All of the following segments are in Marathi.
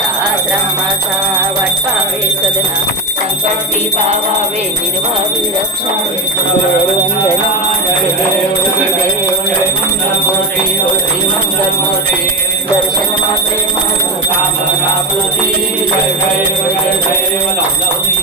आश्रमाचा वाटपावे सदना संकटी पावावे निर्वावी रक्षावे देव जय देव जय मंगलमूर्ती हो श्री दर्शन मात्रे कामना पूर्ती जय देव जय देव लवलवनी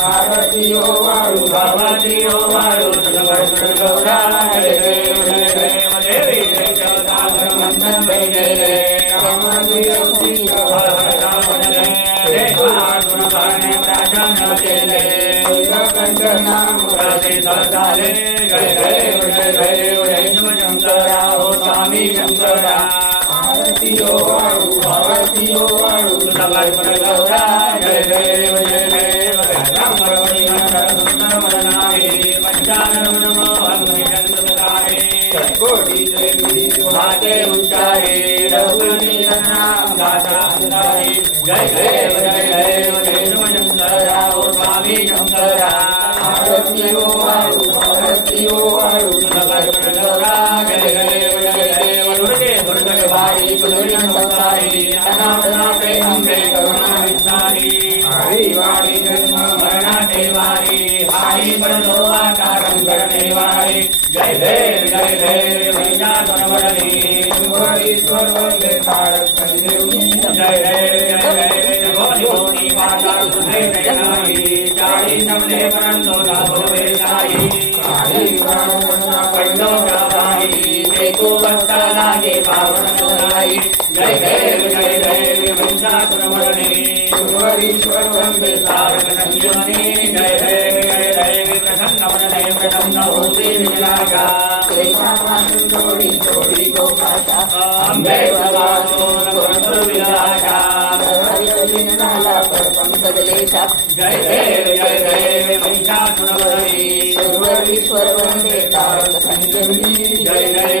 पार्वती ओ वाळू पार्वती ओ वाळू गौरा जय देव जय देव देवी जय जगदाध मंथन जय जय जय हर हर राम जय जय गुण गाणे प्राजन केले कंठना मुरारी झाले जय देव जय देव जय शिव शंकरा ओ स्वामी शंकरा आरती ओ वाळू आरती ओ वाळू गौरा जय देव जय उच्चारे रघुनीरनागाचारे जय जय जय जय रेणु शंकरा ओ स्वामी शंकरा भारती ओ हरु भारती ओ हरु नगरा जय जय जय जय वरुणे दुर्गे भारी दुर्गे संसारी अनाथ नाथे अंबे करुणा वारी। हरी वारी जन्म मरणा ते वारी हारी बड़लो आकारम गणने वारी। जय भैर जय भैर महिला बनवरणी ईश्वर वंदे तारक संजीवनी जय भैर जय भैर भोली भोली माता सुधे नैनाई चारी नमने परंतो लाभो वेदाई हरी प्राणों पंडो गावाई देखो भक्ता लागे पावन तोराई जय भैर जय भैर महिला बनवरणी అంబే పంకజలేశ జయ దేవ జయ దేవ వందే తారక సంజనీ జయ జయ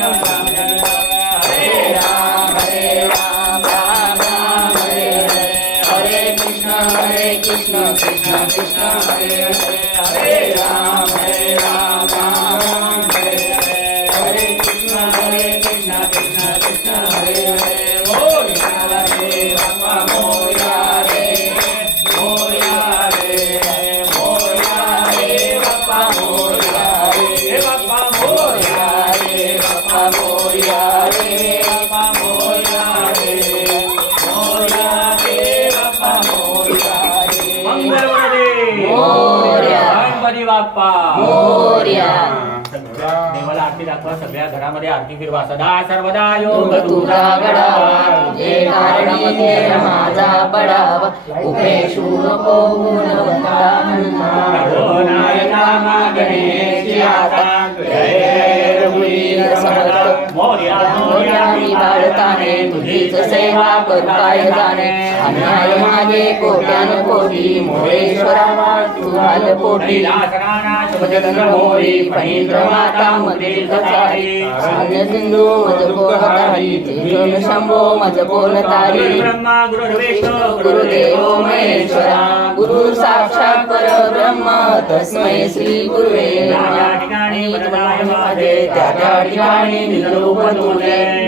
Hare Rama बाप्पा. देवाला आरती दाखवा सगळ्या घरामध्ये आरती फिरवा. सदा सर्वदा योग तुझा कारणी धीर माझा पडावा उपेशू नको नायका मागणे आता जय रघुवीर समर्थ. मोर्या मोर्या मी बाळताने तुझी हीच सेवा करू काय जाणे. अन्याय मागे कोट्यान कोटी मोरेश्वरा तुझाल पोटी. भजगंग मोरी फणींद्र माता मधील सिंधू मज कोहतारी तेजोन शंभो मज ब्रह्मा गुरुर्विष्णू गुरुदेवो महेश्वरा. गुरु साक्षात परब्रह्म तस्मै श्री गुरुवे त्या ठिकाणी त्या ठिकाणी निलोप तुझे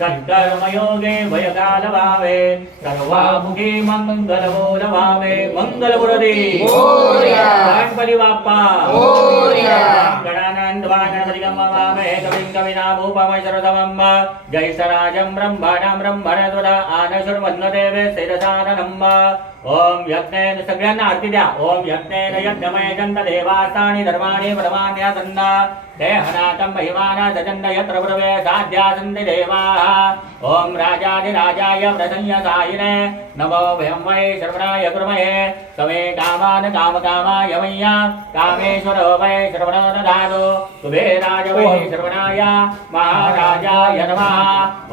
सत्कर्मयोगे भयकालभावे सर्वामुखी मङ्गलमूलभावे मङ्गलपुरदे गणपति बाप्पा गणानन्दवागणपतिगम्मवामे जय सराज ब्रह्मणं ब्रह्मणत्वरा आनसुर्वन्नदेवे ओम यज्ञेन सगळ्यांना आरती द्या ओम यज्ञेन यज्ञमय चंद देवासानि धर्माणि परमान्यासन्न देहनाथं महिमाना सचन्द यत्र प्रवे साध्या सन्ति देवाः ओम राजाधिराजाय प्रसन्यसायिने नमो भयं वै शर्वणाय कुर्महे समे कामान् कामकामाय मय्या कामेश्वरो वै श्रवणो ददातु कुबेराय वै श्रवणाय महाराजाय नमः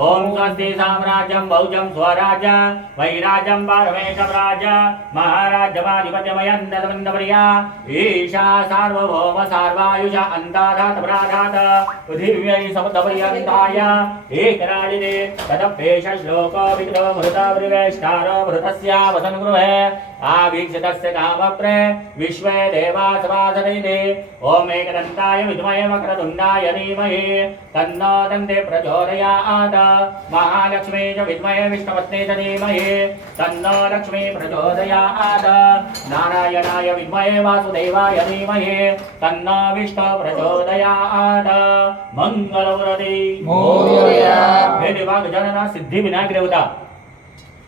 ॐ स्वस्ति साम्राज्यं भौजं स्वराज्य वैराज्यं पारमेकं महाराज महाराजमाधिपत्यमयन्दलवन्दवर्या ईशा सार्वभौम सार्वायुष अन्ताधात प्राधात, पृथिव्यै सपदपर्यन्ताय एकराजिने तदप्येष श्लोको विकृतो भृता भृवेष्टारो गृहे। ఆవీక్షితస్య కామప్రే విశ్వే దేవాసవాసరైనే ఓం ఏకదంతాయ విద్మయ వక్రతుండాయ ధీమహి తన్నో దంతే ప్రచోదయాత మహాలక్ష్మీ చ విద్మయ విష్ణుపత్ని చ ధీమహి తన్నో లక్ష్మీ ప్రచోదయాత నారాయణాయ విద్మయ వాసుదేవాయ ధీమహి తన్నో విష్ణు ప్రచోదయాత మంగళవరది మోరియా హే దేవాగజానన సిద్ధి వినాయక దేవత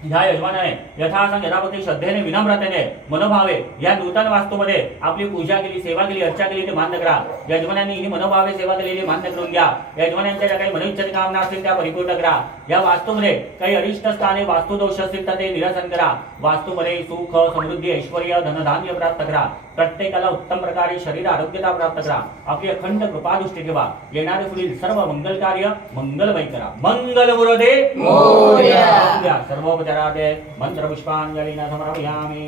ह्या यजमानाने यथासंग यथापती श्रद्धेने विनम्रतेने मनोभावे या नूतन वास्तूमध्ये आपली पूजा केली सेवा केली अर्चा केली ते मान्य करा. यजमानांनी ही मनोभावे सेवा केलेली मान्य करून घ्या. यजमानांच्या ज्या काही मनोइच्छित कामना असतील त्या परिपूर्ण करा. या वास्तूमध्ये काही अरिष्ट स्थाने वास्तुदोष असतील तर ते निरसन करा. वास्तूमध्ये सुख समृद्धी ऐश्वर धनधान्य प्राप्त करा. प्रत्येकाला उत्तम प्रकारे शरीर आरोग्यता प्राप्त करा. आपली अखंड कृपादृष्टी ठेवा. येणारे पुढील सर्व मंगल कार्य मंगलमय करा. मंगल मुरदे. सर्वोपचारादे. मंत्र पुष्पांजलीना समर्पयामी.